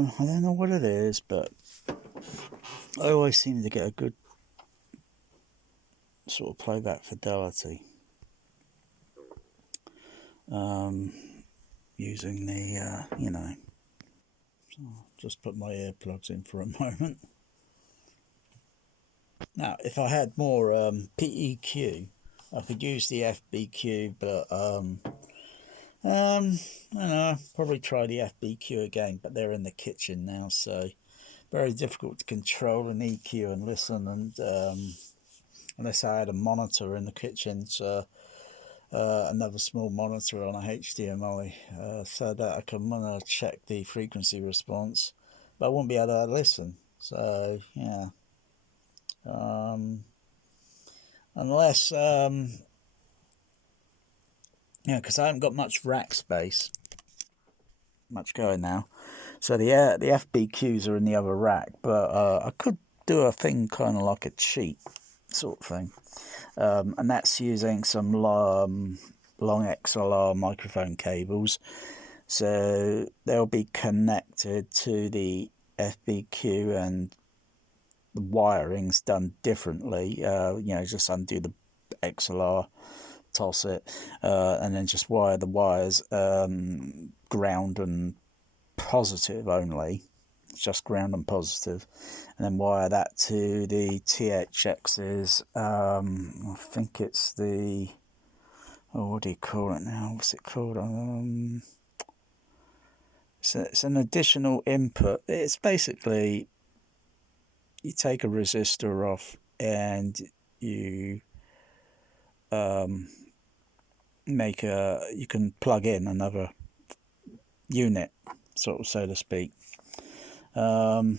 I don't know what it is, but I always seem to get a good sort of playback fidelity using the, so I'll just put my earplugs in for a moment. Now, if I had more PEQ, I could use the FBQ, but I don't know, probably try the FBQ again, but they're in the kitchen now, so very difficult to control an EQ and listen, and unless I had a monitor in the kitchen, so another small monitor on a HDMI, so that I can check the frequency response, but I won't be able to listen. So yeah, unless because I haven't got much rack space, much going now. So the FBQs are in the other rack, but I could do a thing kind of like a cheat sort of thing, and that's using some long XLR microphone cables. So they'll be connected to the FBQ, and the wiring's done differently. Just undo the XLR, toss it, and then just wire the wires ground and positive only, just ground and positive, and then wire that to the THX's, I think it's the, what do you call it now, what's it called, it's an additional input. It's basically, you take a resistor off and you you can plug in another unit, sort of, so to speak. So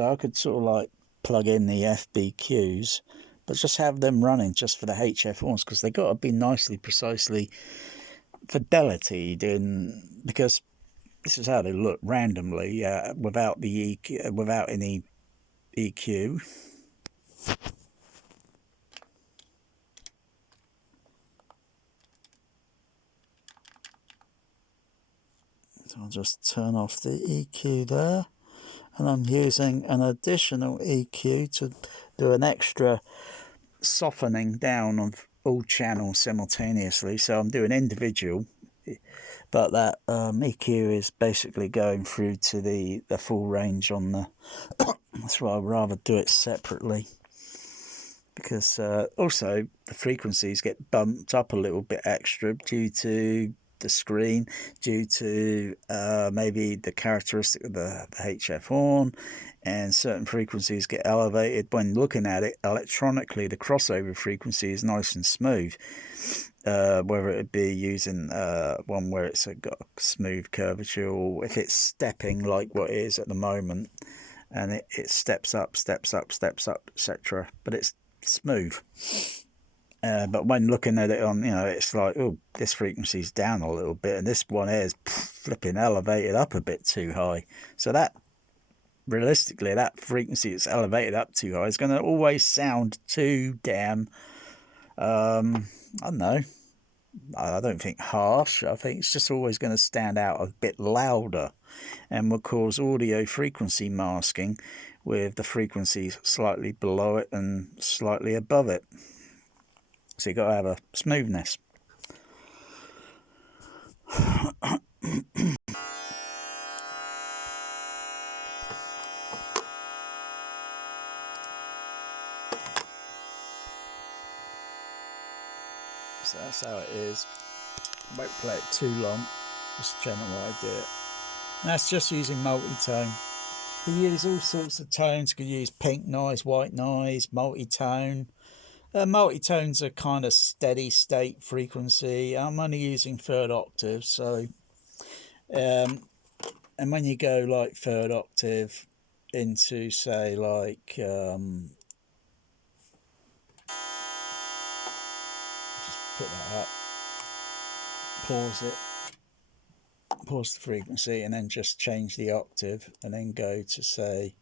I could sort of like plug in the FBQs, but just have them running just for the HF horns, because they got to be nicely, precisely fidelity in, because this is how they look randomly, without the EQ, without any EQ. So I'll just turn off the EQ there, and I'm using an additional EQ to do an extra softening down of all channels simultaneously. So I'm doing individual, but that EQ is basically going through to the full range on the that's why I'd rather do it separately, because also the frequencies get bumped up a little bit extra due to the screen, due to maybe the characteristic of the HF horn, and certain frequencies get elevated. When looking at it electronically, the crossover frequency is nice and smooth, whether it be using one where it's got a smooth curvature, or if it's stepping like what it is at the moment, and it steps up, etc., but it's smooth. But when looking at it on, it's like, oh, this frequency's down a little bit, and this one is flipping elevated up a bit too high. So that, realistically, that frequency that's elevated up too high is going to always sound too damn, I don't know, I don't think harsh. I think it's just always going to stand out a bit louder, and will cause audio frequency masking with the frequencies slightly below it and slightly above it. So you've got to have a smoothness. So that's how it is. I won't play it too long, just a general idea. And that's just using multi-tone. You can use all sorts of tones. You can use pink noise, white noise, multi-tone. Multi-tones are kind of steady state frequency. I'm only using third octave, so and when you go like third octave into, say, like just put that up, pause it, pause the frequency, and then just change the octave, and then go to, say,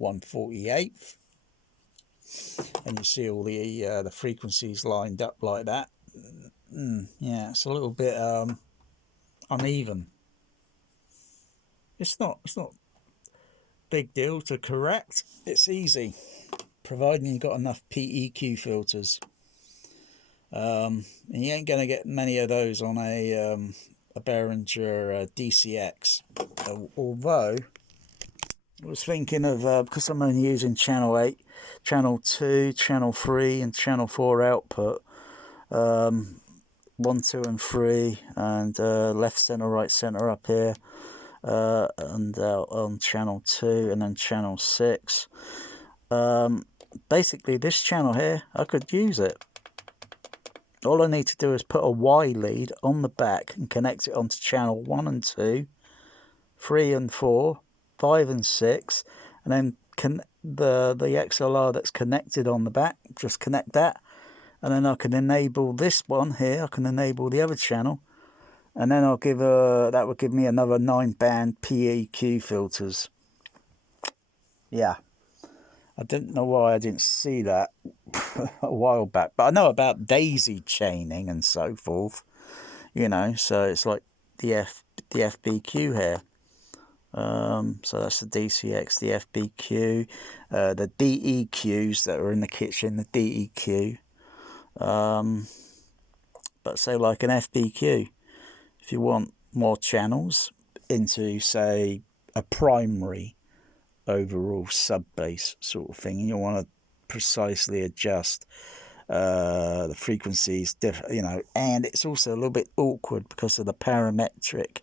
1/48th. And you see all the frequencies lined up like that. Yeah, it's a little bit uneven. It's not big deal to correct. It's easy, providing you've got enough PEQ filters. And you ain't going to get many of those on a Behringer DCX. Although, I was thinking of, because I'm only using channel 8, channel 2, channel 3 and channel 4 output, 1, 2 and 3, and left centre, right centre up here, and on channel 2 and then channel 6. Basically this channel here, I could use it. All I need to do is put a Y lead on the back and connect it onto channel 1 and 2, 3 and 4, 5 and 6, and then the XLR that's connected on the back, just connect that, and then I can enable this one here, I can enable the other channel, and then I'll give that would give me another 9-band PEQ filters. Yeah, I didn't know why I didn't see that a while back, but I know about daisy chaining and so forth, you know, so it's like the FBQ here. So that's the DCX, the FBQ, the DEQs that are in the kitchen, the DEQ. But say like an FBQ, if you want more channels into, say, a primary overall sub bass sort of thing, and you want to precisely adjust the frequencies, you know, and it's also a little bit awkward because of the parametric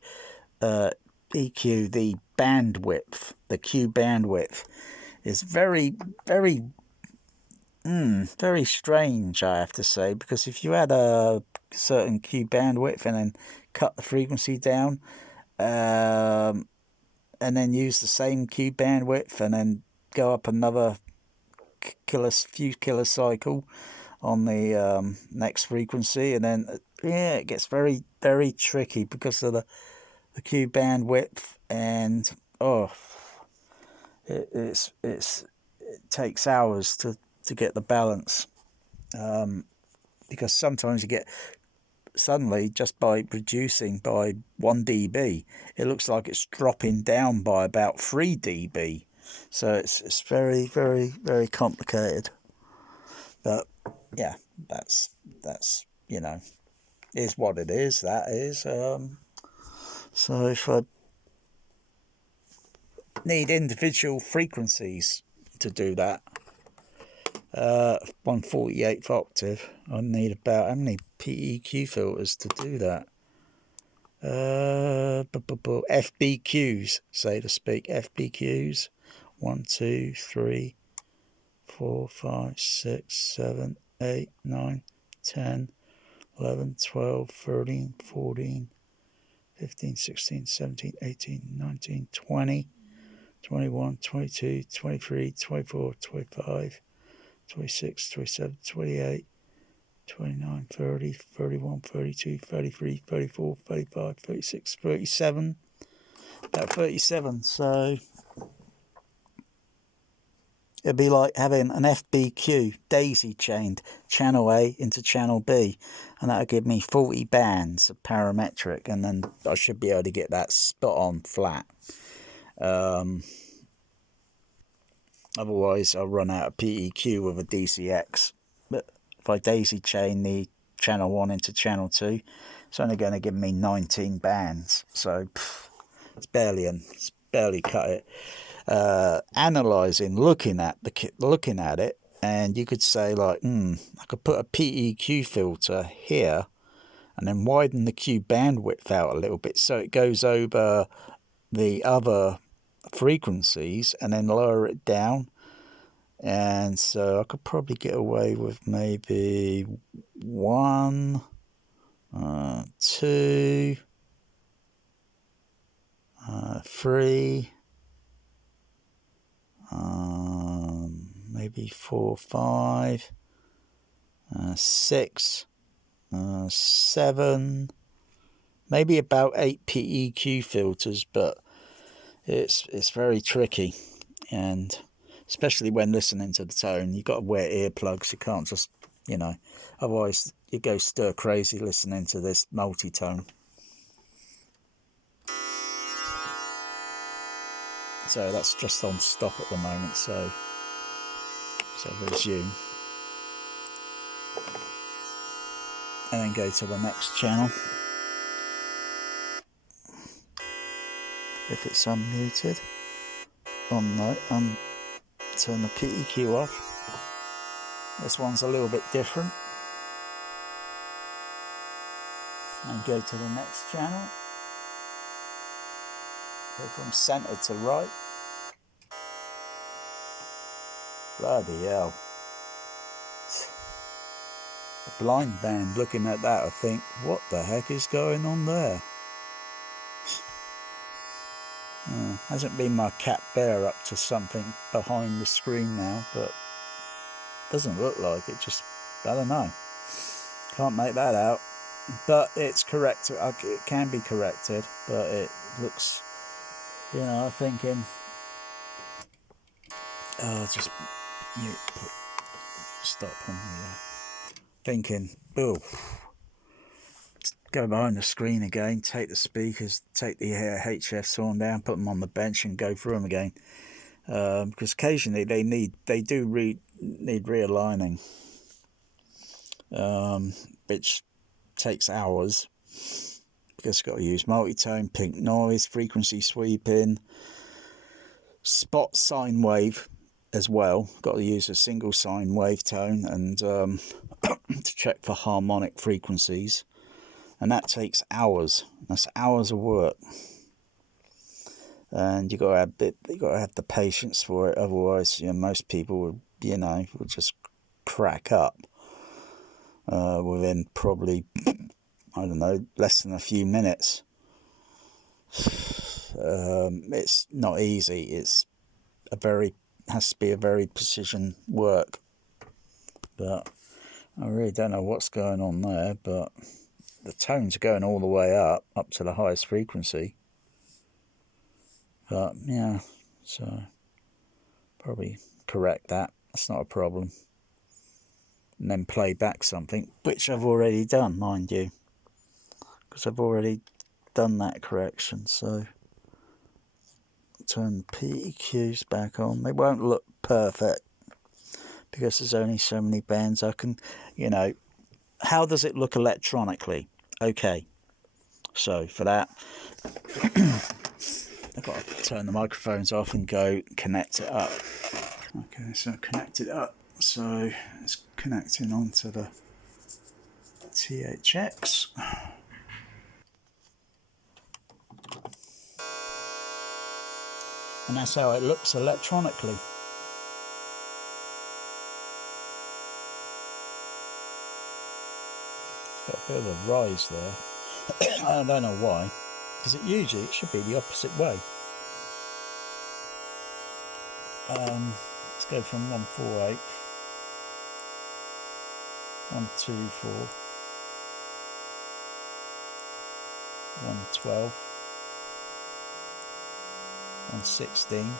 EQ, the bandwidth, the Q bandwidth is very, very, very strange, I have to say, because if you had a certain Q bandwidth and then cut the frequency down, and then use the same Q bandwidth and then go up another few kilocycle on the next frequency, and then yeah, it gets very, very tricky because of the Q bandwidth, and it takes hours to get the balance, because sometimes you get suddenly, just by reducing by 1 dB, it looks like it's dropping down by about 3 dB, so it's very, very, very complicated. But yeah, that's you know, is what it is. That is so if I need individual frequencies to do that, 1/48th octave, I need about how many PEQ filters to do that? FBQs, so to speak. FBQs 1, 2, 3, 4, 5, 6, 7, 8, 9, 10, 11, 12, 13, 14, 15, 16, 17, 18, 19, 20, 21, 22, 23, 24, 25, 26, 27, 28, 29, 30, 31, 32, 33, 34, 35, 36, 37. About 37. So it'd be like having an FBQ daisy chained channel A into channel B, and that would give me 40 bands of parametric, and then I should be able to get that spot on flat. Otherwise I'll run out of PEQ with a DCX. But if I daisy chain the channel 1 into channel 2, it's only going to give me 19 bands, so it's barely cut it. Analysing, looking at it, and you could say like, I could put a PEQ filter here and then widen the Q bandwidth out a little bit so it goes over the other frequencies, and then lower it down, and so I could probably get away with maybe 1, 2, 3, maybe 4, 5, 6, 7, maybe about 8 PEQ filters, but it's very tricky, and especially when listening to the tone, you've got to wear earplugs. You can't just, you know, otherwise you go stir crazy listening to this multi-tone. So that's just on stop at the moment, so resume. And then go to the next channel. If it's unmuted. No, turn the PEQ off. This one's a little bit different. And go to the next channel. Go from centre to right. Bloody hell. A blind man looking at that, I think, what the heck is going on there? Hasn't been my cat bear up to something behind the screen now, but doesn't look like it. Just, I don't know. Can't make that out. But it's correct. It can be corrected, but it looks, you know, I'm thinking, just mute, stop on the, thinking, oh, go behind the screen again, take the speakers, take the HF horn down, put them on the bench and go through them again. Because occasionally they need realigning, which takes hours, because you've got to use multi-tone, pink noise, frequency sweeping, spot sine wave as well. Got to use a single sine wave tone and to check for harmonic frequencies, and that takes hours. That's hours of work, and you got to have the patience for it. Otherwise, you know, most people would, you know, would just crack up within probably, I don't know, less than a few minutes. It's not easy. It's has to be a very precision work. But I really don't know what's going on there. But the tones are going all the way up to the highest frequency. But yeah, so probably correct that. That's not a problem. And then play back something, which I've already done, mind you, because I've already done that correction. So turn the PEQs back on. They won't look perfect because there's only so many bands I can, you know. How does it look electronically? Okay, so for that I've got to turn the microphones off and go connect it up. Okay, so connect it up. So it's connecting onto the THX. And that's how it looks electronically. It's got a bit of a rise there. I don't know why, because it should be the opposite way. Let's go from 148, 124, 112, 116,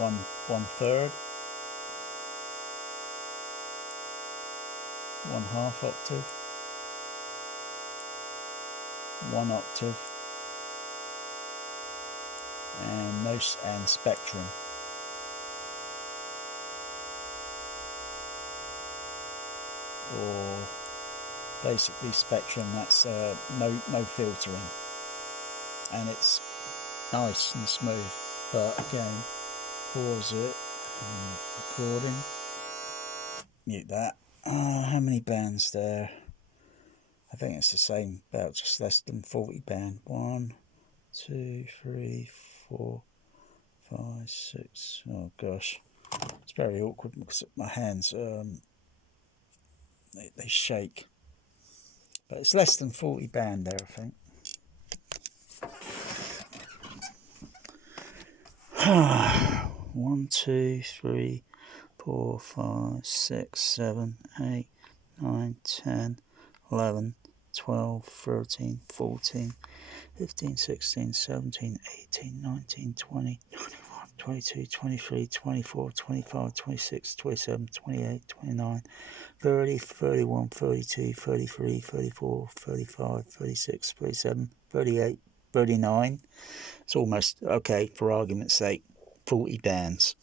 1/3, 1/2 octave, 1 octave, and spectrum. Or basically spectrum, that's no filtering, and it's nice and smooth. But again, pause it, recording, mute that. How many bands there? I think it's the same, about just less than 40 band. 1, 2, 3, 4, 5, 6. Oh gosh, it's very awkward because my hands they shake. But it's less than 40 band there, I think. 1, 2, 3, 4, 5, 6, 7, 8, 9, 10, 11, 12, 13, 14, 15, 16, 17, 18, 19, 20, 21, 22, 23, 24, 25, 26, 27, 28, 29, 30, 31, 32, 33, 34, 35, 36, 37, 38, 39. It's almost, okay, for argument's sake, 40 bands.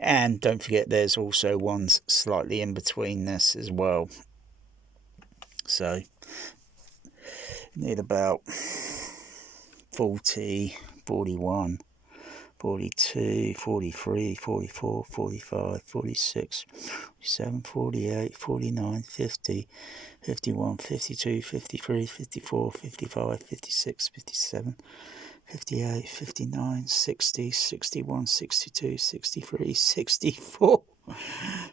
And don't forget there's also ones slightly in between this as well. So, need about 40, 41, 42, 43, 44, 45, 46, 47, 48, 49, 50, 51, 52, 53, 54, 55, 56, 57, 58, 59, 60, 61, 62, 63, 64,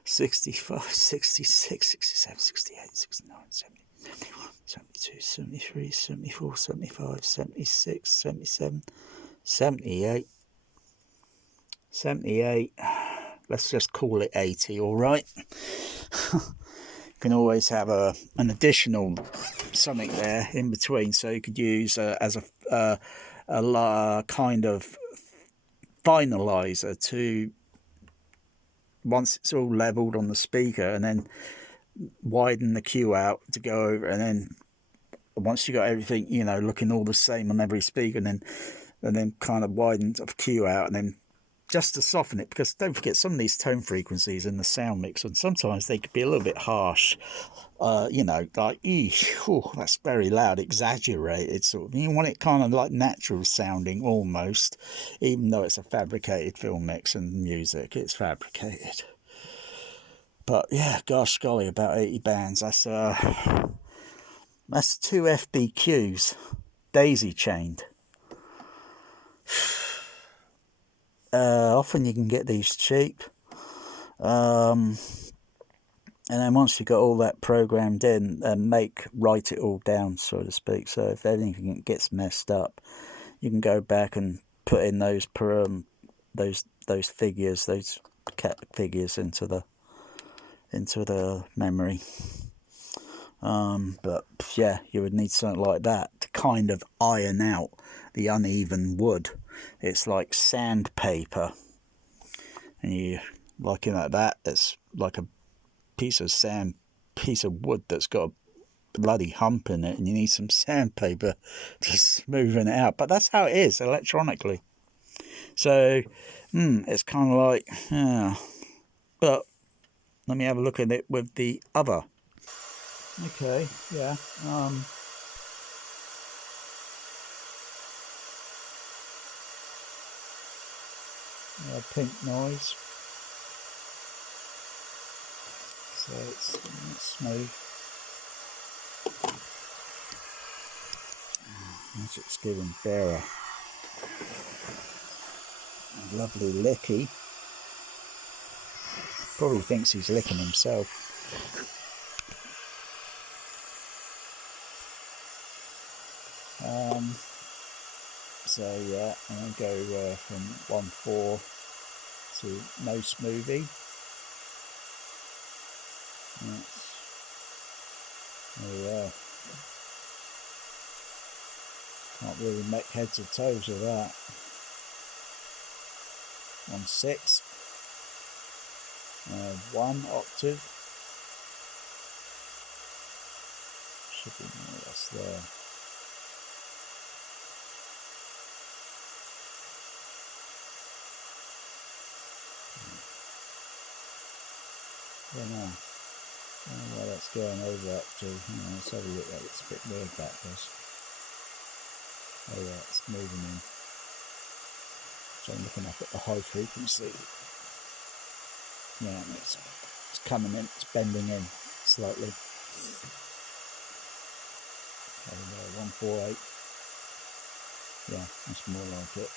65, 66, 67, 68, 69, 70, 71, 72, 73, 74, 75, 76, 77, 78, 78, let's just call it 80, all right? You can always have an additional something there in between, so you could use as a kind of finalizer to, once it's all leveled on the speaker, and then widen the cue out to go over, and then once you got everything, you know, looking all the same on every speaker, and then kind of widen the cue out, and then just to soften it, because don't forget some of these tone frequencies in the sound mix, and sometimes they could be a little bit harsh, you know, like, oh, that's very loud, exaggerated sort of. You want it kind of like natural sounding almost, even though it's a fabricated film mix and music, it's fabricated. But yeah, gosh golly, about 80 bands. That's 2 FBQs, daisy chained. Often you can get these cheap. And then once you've got all that programmed in, write it all down, so to speak. So if anything gets messed up, you can go back and put in those figures, those cat figures into the memory. But yeah, you would need something like that to kind of iron out the uneven wood. It's like sandpaper, and you like that. It's like a piece of wood that's got a bloody hump in it, and you need some sandpaper to smoothen it out. But that's how it is electronically. So it's kind of like, yeah. But let me have a look at it with the other. Okay, yeah. Pink noise. So it's smooth. Magic's giving Bearer a lovely licky. Probably thinks he's licking himself. So yeah, I'm going to go from 1/4 to no smoothie. There we are. Can't really make heads or toes of that. 1/6. 1 octave. Should be more or less there. I don't know why that's going over that to. Let's have a look. That looks a bit weird, that does. Oh yeah, it's moving in. So I'm looking up at the high frequency. Yeah, it's coming in, it's bending in slightly. 148. Yeah, that's more like it.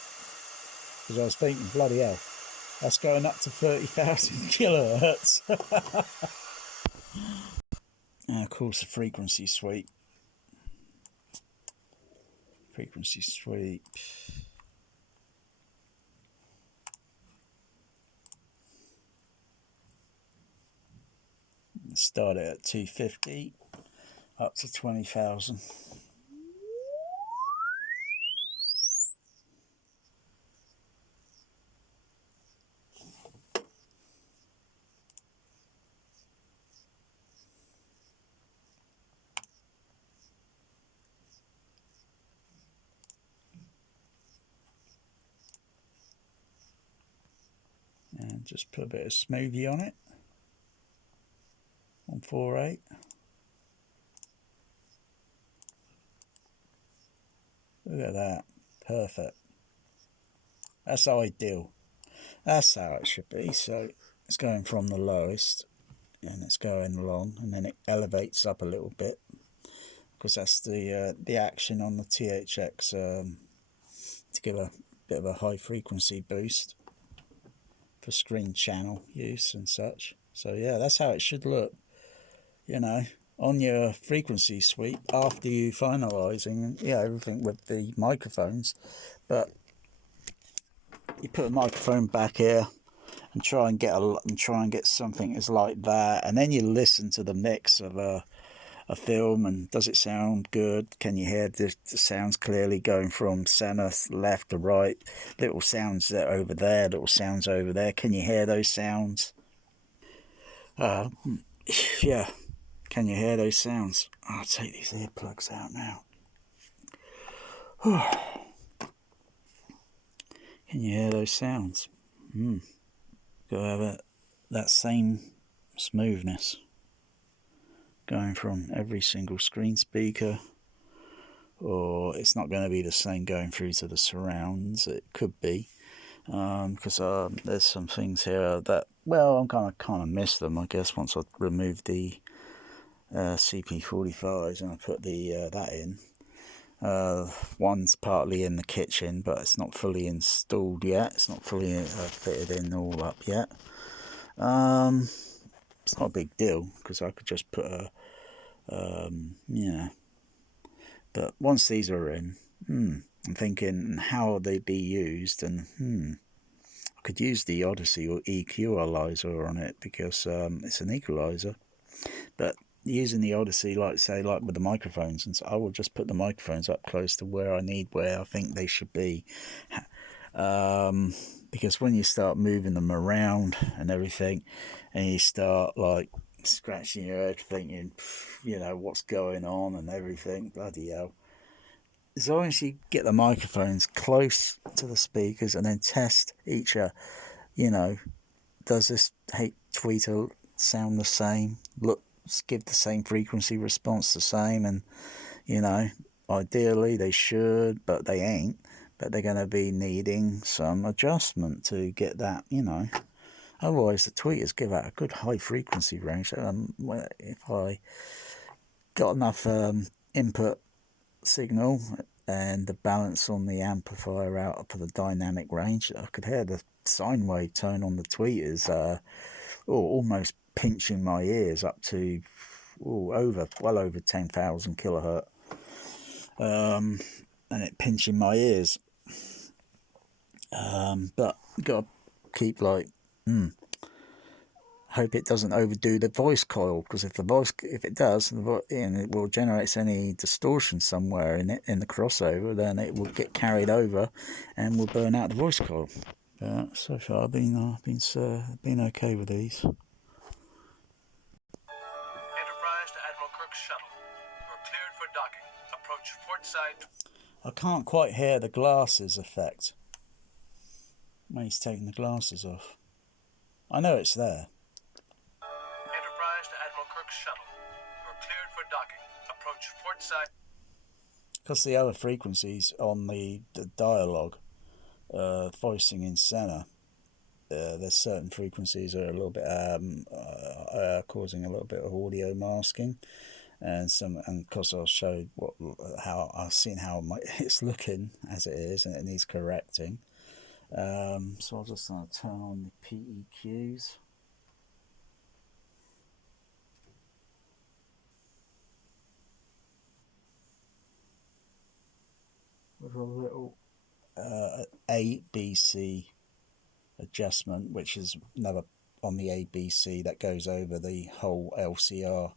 Because I was thinking, bloody hell, that's going up to 30,000 kilohertz. And of course, the frequency sweep. Frequency sweep. Started at 250 up to 20,000. And just put a bit of smoothie on it. On 4.8. Look at that. Perfect. That's ideal. That's how it should be. So it's going from the lowest and it's going along, and then it elevates up a little bit because that's the action on the THX to give a bit of a high frequency boost for screen channel use and such. So yeah, that's how it should look, you know, on your frequency sweep after you finalising everything with the microphones. But you put a microphone back here and try and get something that's like that, and then you listen to the mix of a film, and does it sound good? Can you hear the sounds clearly going from center left to right? Little sounds that over there, little sounds over there. Can you hear those sounds? Yeah, can you hear those sounds? I'll take these earplugs out now. Can you hear those sounds? Go have that same smoothness going from every single screen speaker, or it's not going to be the same going through to the surrounds. It could be, because there's some things here that, well, I'm gonna kind of miss them, I guess, once I remove the CP45s and I put the that in. One's partly in the kitchen, but it's not fully installed yet. It's not fully fitted in all up yet. It's not a big deal because I could just put a but once these are in, I'm thinking how would they be used, and I could use the Odyssey or equalizer on it because it's an equalizer. But using the Odyssey, like with the microphones, and so I will just put the microphones up close to where I think they should be. Because when you start moving them around and everything, and you start like scratching your head thinking, what's going on and everything, bloody hell. As long as you get the microphones close to the speakers and then test each, does this tweeter sound the same? Give the same frequency response the same, and ideally they should, but they ain't. But they're going to be needing some adjustment to get that, Otherwise, the tweeters give out a good high frequency range. If I got enough input signal and the balance on the amplifier out for the dynamic range, I could hear the sine wave tone on the tweeters, almost pinching my ears up to well over 10,000 kilohertz, and it pinching my ears. But you got to keep hope it doesn't overdo the voice coil, because if it does, and it will generate any distortion somewhere in the crossover, then it will get carried over and will burn out the voice coil. But so far, I've been okay with these. Enterprise to Admiral Kirk's shuttle. You're cleared for docking. Approach port side. I can't quite hear the glasses effect when he's taking the glasses off. I know it's there. Enterprise to Admiral Kirk's shuttle. You're cleared for docking. Approach port side. Because the other frequencies on the dialogue, voicing in center, there's certain frequencies that are a little bit causing a little bit of audio masking, and because I'll show how I've seen how it's looking as it is, and it needs correcting. So I'll just turn on the PEQs. With a little ABC adjustment, which is another on the ABC that goes over the whole LCR,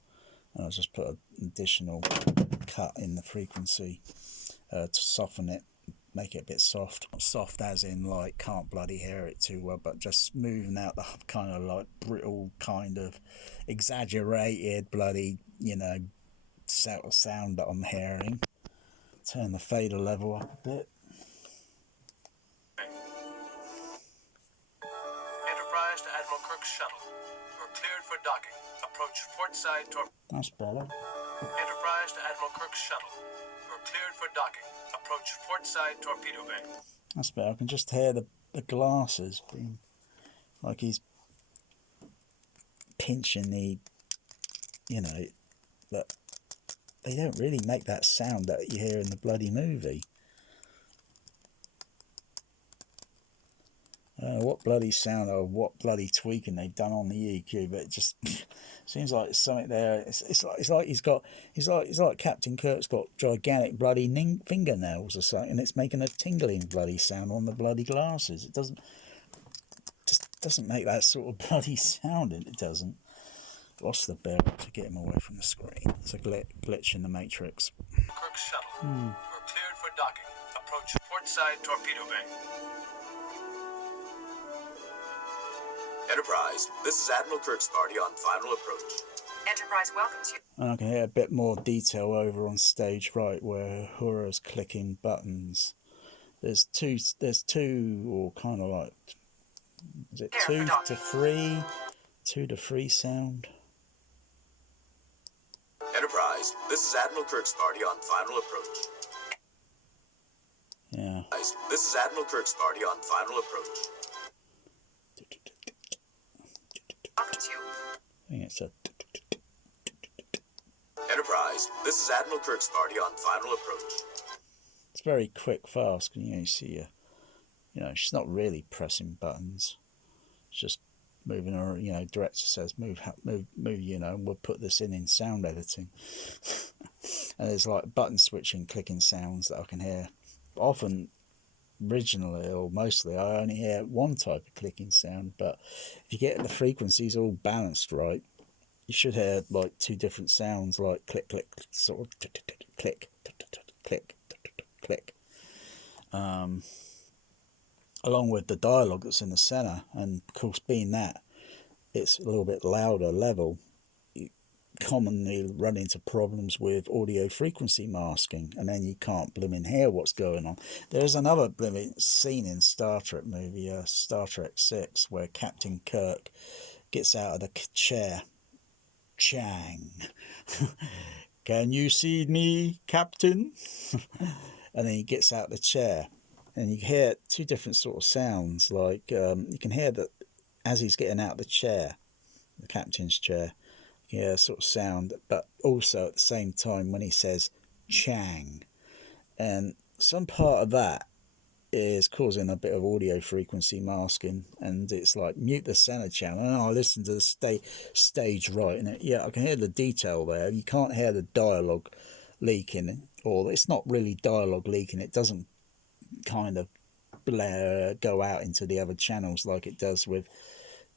and I'll just put an additional cut in the frequency to soften it, make it a bit soft as in like can't bloody hear it too well, but just smoothing out the kind of like brittle, kind of exaggerated bloody sound that I'm hearing. Turn the fader level up a bit. Enterprise You're cleared for docking. Approach port side torpedo. That's better. Enterprise to Admiral Kirk's shuttle. You're cleared for docking. Approach port side torpedo bay. That's better. I can just hear the glasses being like he's pinching the, you know, but they don't really make that sound that you hear in the bloody movie. I don't know what bloody sound or what bloody tweaking they've done on the EQ, but it just seems like something there. It's like Captain Kirk's got gigantic bloody fingernails or something, and it's making a tingling bloody sound on the bloody glasses. It doesn't make that sort of bloody sound. It doesn't. Lost the bearer to get him away from the screen. It's a glitch in the Matrix. Kirk's shuttle. You're cleared for docking. Approach port side torpedo bay. Enterprise, this is Admiral Kirk's party on final approach. Enterprise welcomes you. And I can hear a bit more detail over on stage right where Uhura's clicking buttons. There's two, or kind of like, is it 2 to 3? 2 to 3 sound. Enterprise, this is Admiral Kirk's party on final approach. Yeah. This is Admiral Kirk's party on final approach. Welcomes you. I think it's a. Enterprise, this is Admiral Kirk's party on final approach. It's very quick, fast. You see her. You know, she's not really pressing buttons. She's just moving her. You know, director says move. You know, and we'll put this in sound editing. And there's like button switching, clicking sounds that I can hear. Often, originally or mostly, I only hear one type of clicking sound. But if you get the frequencies all balanced right, you should hear like 2 different sounds, like click, click, sort of click, click, click. Along with the dialogue that's in the centre, and of course being that it's a little bit louder level, you commonly run into problems with audio frequency masking, and then you can't blimmin' hear what's going on. There's another blimmin' scene in Star Trek movie, Star Trek 6, where Captain Kirk gets out of the chair. Chang. Can you see me, Captain? And then he gets out the chair, and you hear 2 different sort of sounds. Like you can hear that as he's getting out of the chair, the captain's chair, you hear a sort of sound, but also at the same time when he says Chang, and some part of that is causing a bit of audio frequency masking, and it's like mute the center channel. And I listen to the stage right, and I can hear the detail there. You can't hear the dialogue leaking, or it's not really dialogue leaking. It doesn't kind of go out into the other channels like it does with.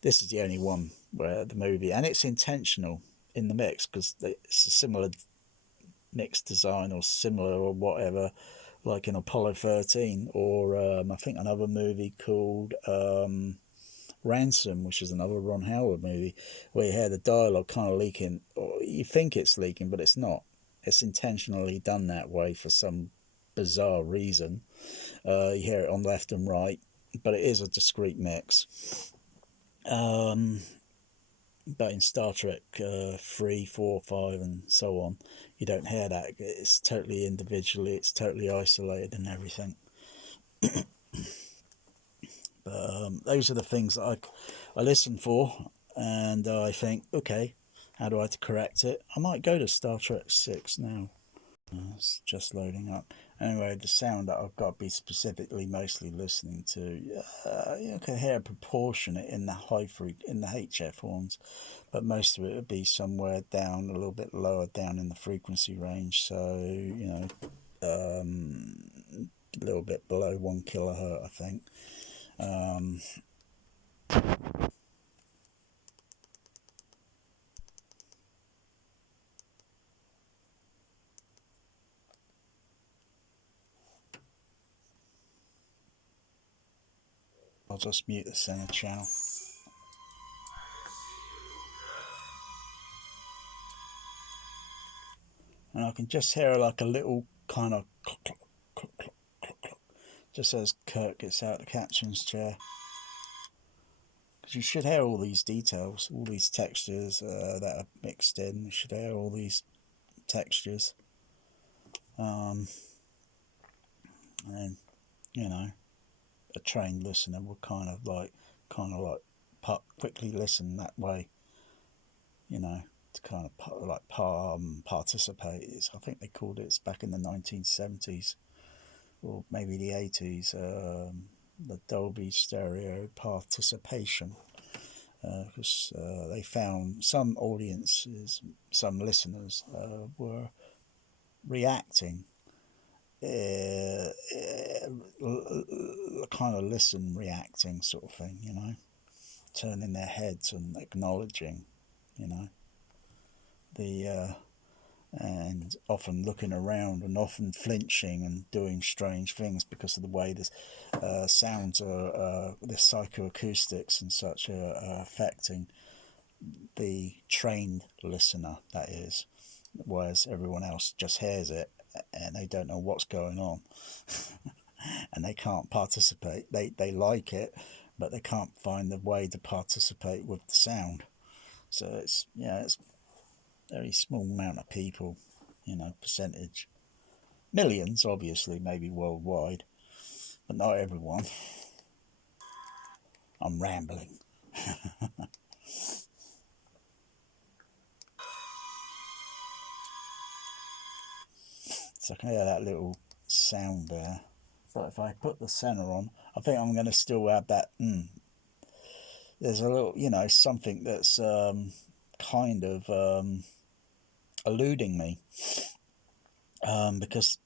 This is the only one where the movie, and it's intentional in the mix because it's a similar mix design or similar or whatever, like in Apollo 13, or I think another movie called Ransom, which is another Ron Howard movie, where you hear the dialogue kind of leaking, or you think it's leaking, but it's not. It's intentionally done that way for some bizarre reason. You hear it on left and right, but it is a discrete mix. But in Star Trek 3, 4, 5 and so on, you don't hear that. It's totally individually, it's totally isolated and everything. But those are the things that I listen for, and I think, okay, how do I correct it? I might go to Star Trek 6 now. It's just loading up. Anyway, the sound that I've got to be specifically mostly listening to, you can hear proportionate in the in the HF horns, but most of it would be somewhere down, a little bit lower down in the frequency range. So, you know, a little bit below 1 kilohertz, I think. I'll just mute the center channel. And I can just hear like a little kind of clock, clock, clock, clock, clock, clock, just as Kirk gets out of the captain's chair. Because you should hear all these details, all these textures that are mixed in. You should hear all these textures. And, you know, a trained listener will kind of like quickly listen that way, you know, to kind of like participate. I think they called it back in the 1970s or maybe the 80s, the Dolby Stereo participation, because they found some audiences, some listeners were reacting, kind of reacting sort of thing, you know, turning their heads and acknowledging, you know, the and often looking around and often flinching and doing strange things because of the way the sounds are, the psychoacoustics and such are affecting the trained listener, that is, whereas everyone else just hears it and they don't know what's going on. And they can't participate. They like it, but they can't find the way to participate with the sound. So it's a very small amount of people, you know, percentage. Millions, obviously, maybe worldwide, but not everyone. I'm rambling. So I can hear that little sound there. But if I put the center on, I think I'm going to still have that. There's a little, you know, something that's kind of eluding me, because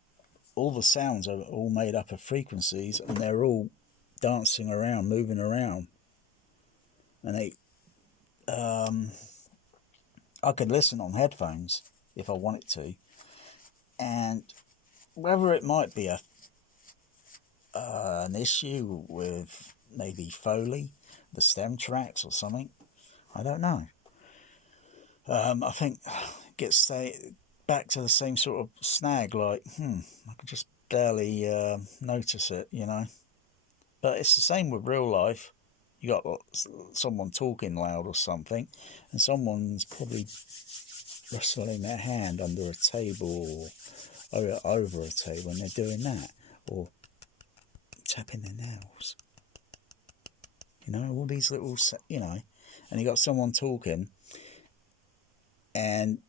all the sounds are all made up of frequencies and they're all dancing around, moving around. And I could listen on headphones if I wanted to, and whether it might be an issue with maybe Foley, the stem tracks or something, I don't know. I think it gets back to the same sort of snag, like, I could just barely notice it, you know. But it's the same with real life. You got someone talking loud or something, and someone's probably rustling their hand under a table or over a table, and they're doing that, or tapping their nails. You know, all these little, you know, and you got someone talking, and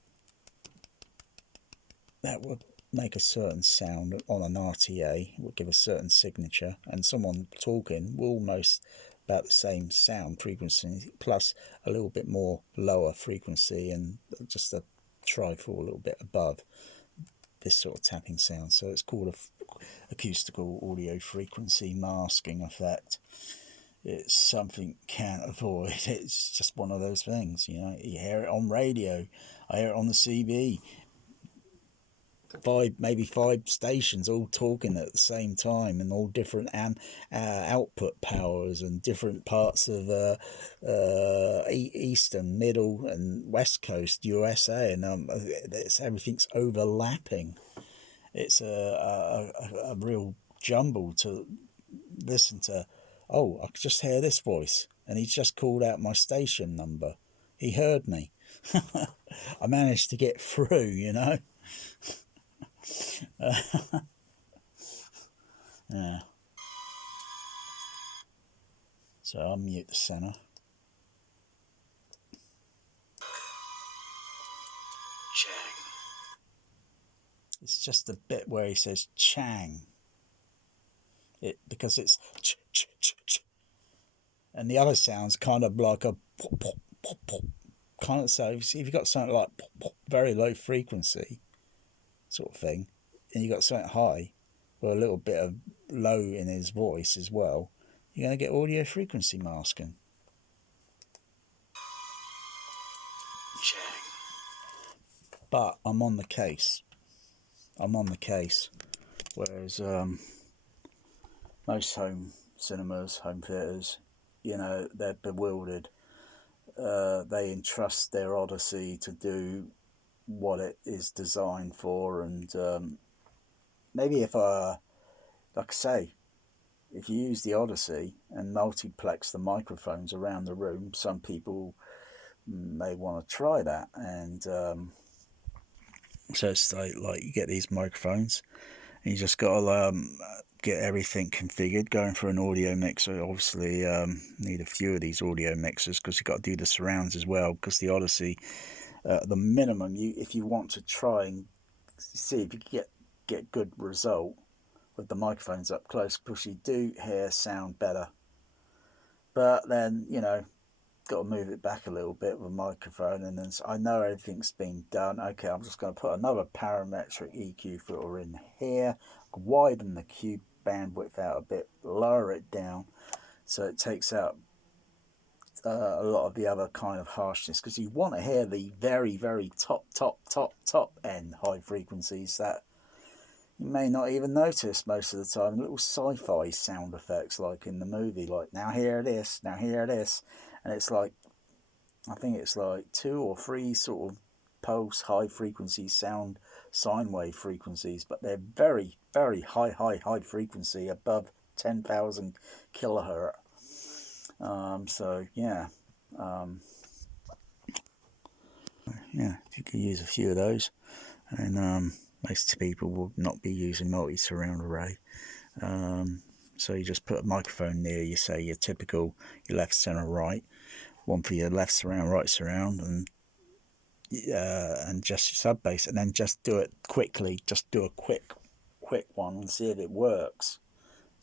that would make a certain sound on an RTA, it would give a certain signature, and someone talking will almost about the same sound frequency, plus a little bit more lower frequency and just a trifle a little bit above this sort of tapping sound. So it's called a acoustical audio frequency masking effect. It's something you can't avoid. It's just one of those things, you know. You hear it on radio, I hear it on the CB. Maybe five stations all talking at the same time, and all different output powers and different parts of eastern, middle, and west coast USA, and everything's overlapping. It's a real jumble to listen to. Oh, I could just hear this voice, and he just called out my station number. He heard me. I managed to get through, you know. Yeah. So I'll mute the center. Chang. It's just the bit where he says Chang. Because it's ch ch ch ch, and the other sounds kind of like a pop pop pop pop. Kind of, so if you've got something like pop pop, very low frequency sort of thing, and you got something high with a little bit of low in his voice as well, you're going to get audio frequency masking. Chang. But I'm on the case. Whereas most home cinemas, home theatres, you know, they're bewildered. They entrust their Odyssey to do what it is designed for, and maybe if like I say, if you use the Odyssey and multiplex the microphones around the room, some people may want to try that. And so it's like you get these microphones, and you just got to get everything configured. Going for an audio mixer, obviously need a few of these audio mixers because you've got to do the surrounds as well. Because the Odyssey, the minimum, if you want to try and see if you can get good result with the microphones up close, because you do hear sound better. But then, got to move it back a little bit with a microphone, and then I know everything's been done. Okay, I'm just going to put another parametric EQ filter in here, widen the Q bandwidth out a bit, lower it down so it takes out a lot of the other kind of harshness, because you want to hear the very, very top end high frequencies that you may not even notice most of the time. Little sci-fi sound effects like in the movie, like now hear this, now hear this. And it's like, I think it's like 2 or 3 sort of pulse high frequency sound sine wave frequencies, but they're very, very high frequency, above 10,000 kilohertz. So yeah, you could use a few of those, and most people will not be using multi-surround array. So you just put a microphone near, you say your typical, your left, center, right, one for your left surround, right surround, and just your sub bass, and then just do it quickly. Just do a quick one and see if it works.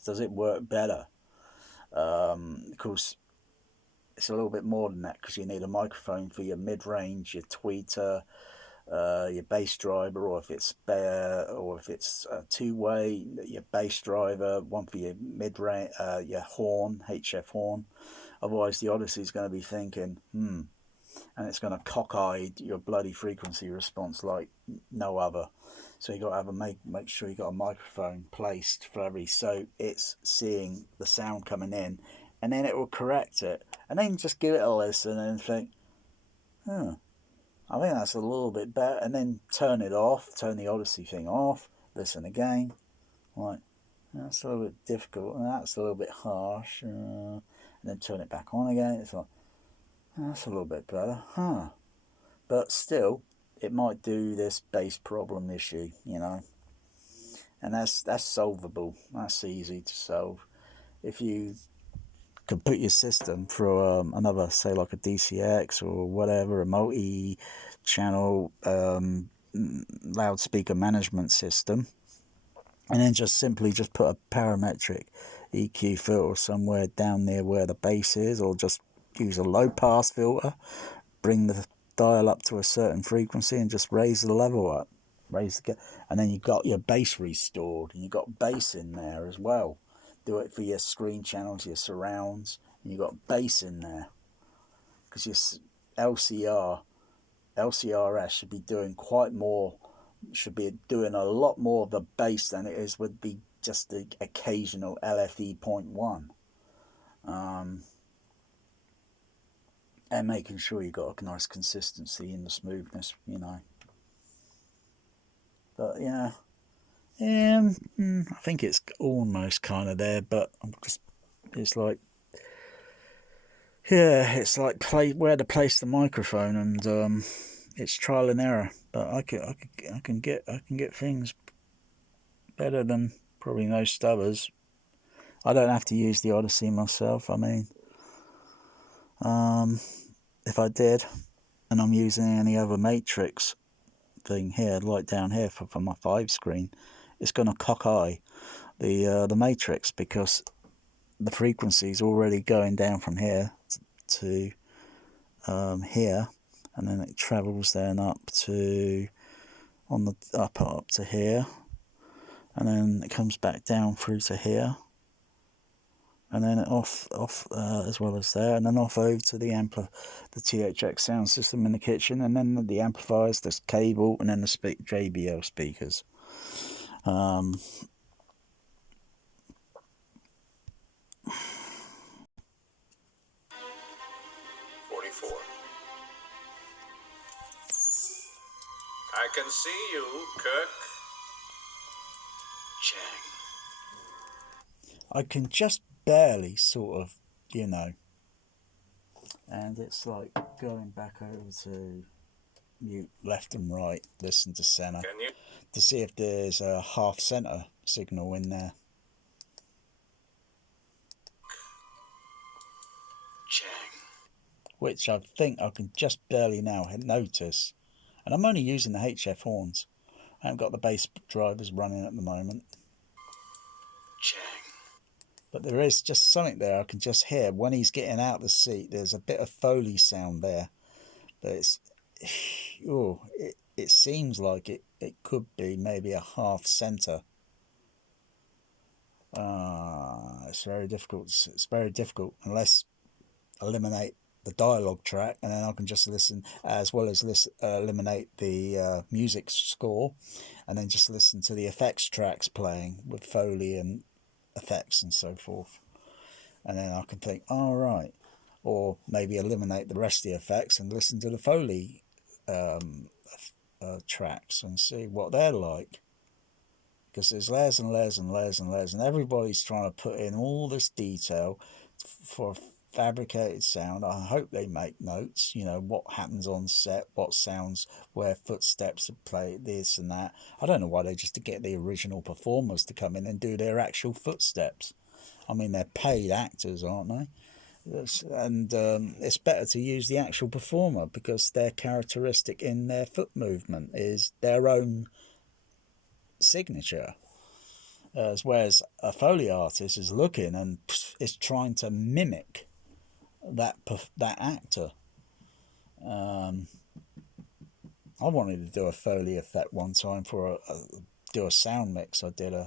Does it work better? Of course, it's a little bit more than that, because you need a microphone for your mid-range, your tweeter, your bass driver, or if it's two-way, your bass driver, one for your mid-range, your horn, HF horn. Otherwise, the Odyssey is going to be thinking, and it's going to cockeye your bloody frequency response like no other. So you got to have make sure you got a microphone placed for every, so it's seeing the sound coming in, and then it will correct it, and then just give it a listen and think, I think that's a little bit better, and then turn it off, turn the Odyssey thing off, listen again, like, that's a little bit difficult, and that's a little bit harsh, and then turn it back on again. It's like, that's a little bit better, but still, it might do this bass problem issue, and that's solvable. That's easy to solve. If you could put your system through another, say like a DCX or whatever, a multi-channel loudspeaker management system, and then just simply put a parametric EQ filter somewhere down near where the bass is, or just use a low pass filter, bring the dial up to a certain frequency and just raise the level up, and then you've got your bass restored, and you've got bass in there as well. Do it for your screen channels, your surrounds, and you've got bass in there, because your LCRS should be doing a lot more of the bass than it is with the just the occasional LFE.1. And making sure you got a nice consistency in the smoothness, But yeah, I think it's almost kind of there, but it's like where to place the microphone, and it's trial and error. But I can get things better than probably most stubbers. I don't have to use the Odyssey myself. I mean, if I did, and I'm using any other matrix thing here, like down here for my 5 screen, it's going to cockeye the matrix, because the frequency is already going down from here to here, and then it travels then up to up to here, and then it comes back down through to here, and then off as well as there, and then off over to the THX sound system in the kitchen, and then the amplifiers, this cable, and then the JBL speakers. 44. I can see you, Kirk. Chang. I can just barely sort of, and it's like going back over to mute left and right, listen to center, to see if there's a half center signal in there. Chang. Which I think I can just barely now notice. And I'm only using the HF horns. I haven't got the bass drivers running at the moment. Chang. But there is just something there I can just hear. When he's getting out the seat, there's a bit of Foley sound there. But it's... Oh, it seems like it could be maybe a half centre. It's very difficult. It's very difficult unless I eliminate the dialogue track, and then I can just listen, as well as eliminate the music score, and then just listen to the effects tracks playing with Foley and effects and so forth. And then I can think, all right, or maybe eliminate the rest of the effects and listen to the Foley tracks and see what they're like. Because there's layers and layers and layers and layers, and everybody's trying to put in all this detail for a fabricated sound. I hope they make notes, what happens on set, what sounds, where footsteps are played, this and that. I don't know why they just get the original performers to come in and do their actual footsteps. I mean, they're paid actors, aren't they? And it's better to use the actual performer, because their characteristic in their foot movement is their own signature, whereas a Foley artist is looking and is trying to mimic that actor. I wanted to do a Foley effect one time for do a sound mix. And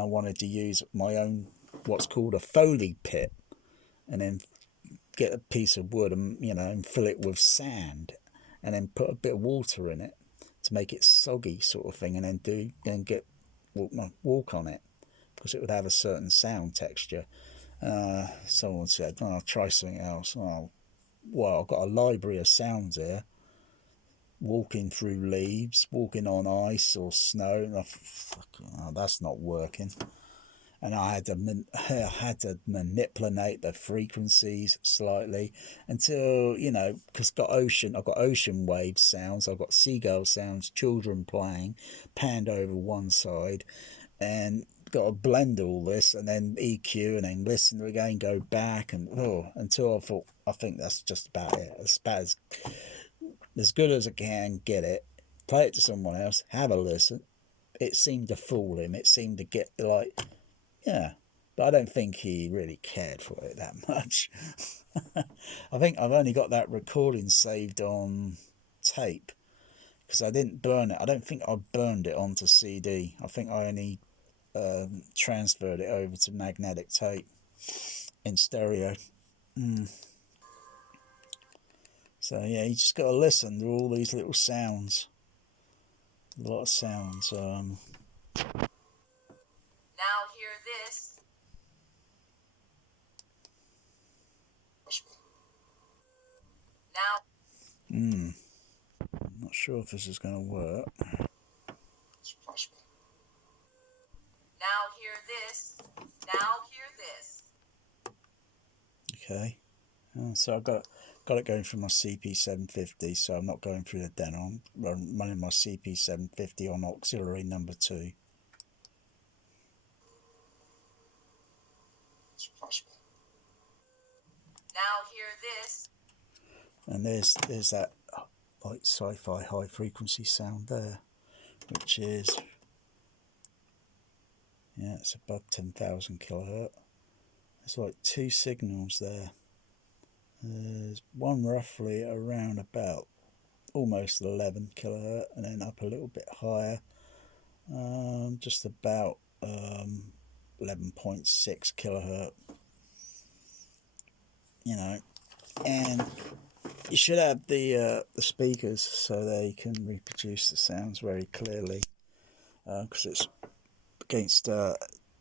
I wanted to use my own, what's called a Foley pit, and then get a piece of wood and and fill it with sand, and then put a bit of water in it to make it soggy sort of thing, and then walk on it, because it would have a certain sound texture. Someone said, I'll try something else. Oh, well, I've got a library of sounds here. Walking through leaves, walking on ice or snow, and that's not working. And I had to manipulate the frequencies slightly until, because I've got ocean wave sounds, I've got seagull sounds, children playing, panned over one side, and got to blend all this, and then EQ, and then listen again, go back, and until I think that's just about it. It's about as good as I can get it, play it to someone else, have a listen. It seemed to fool him. It seemed to get yeah, but I don't think he really cared for it that much. I think I've only got that recording saved on tape, because I didn't burn it. I don't think I burned it onto CD. I think I only transferred it over to magnetic tape in stereo. So yeah, you just got to listen to all these little sounds. A lot of sounds. Now hear this. Now. I'm not sure if this is going to work. It's possible. Now hear this. Now hear this. Okay. So I've got it going through my CP750, so I'm not going through the Denon. I'm running my CP750 on auxiliary number 2. It's possible. Now hear this. And there's that like sci-fi high frequency sound there, which is, it's above 10,000 kilohertz. There's like 2 signals there. There's one roughly around about almost 11 kilohertz, and then up a little bit higher, just about 11.6 kilohertz. And you should have the speakers so they can reproduce the sounds very clearly, because it's against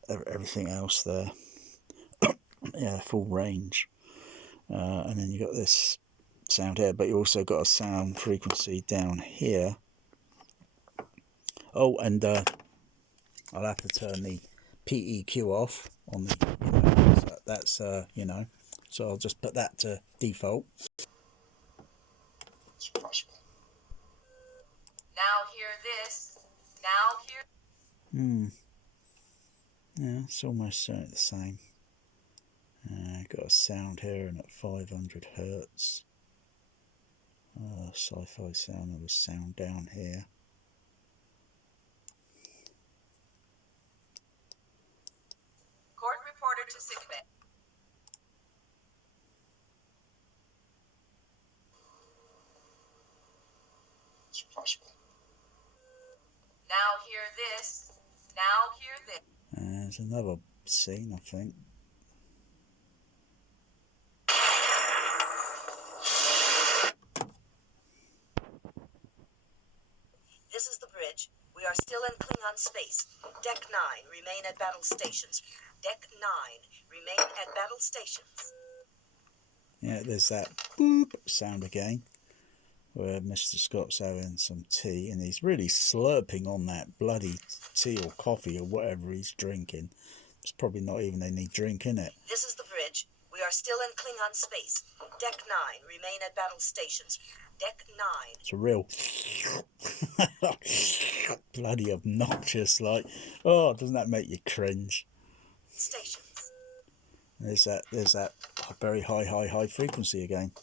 everything else there. Yeah, full range. And then you got this sound here, but you also got a sound frequency down here. Oh, and I'll have to turn the PEQ off on the, you know, so that's you know, so I'll just put that to default. It's possible. Now hear this. Now hear. Yeah, it's almost the same. Got a sound here and at 500 hertz. Sci-fi sound, there was sound down here. Court reporter to sickbay. It's possible. Now hear this. Now hear this. There's another scene, I think. This is the bridge. We are still in Klingon space. Deck 9, remain at battle stations. Deck 9, remain at battle stations. Yeah, there's that boop sound again, where Mr. Scott's having some tea and he's really slurping on that bloody tea or coffee or whatever he's drinking. It's probably not even any drink in it. This is the bridge. We are still in Klingon space. Deck 9, remain at battle stations. Deck 9. It's a real bloody obnoxious, like, oh, doesn't that make you cringe? Stations. There's that very high frequency again.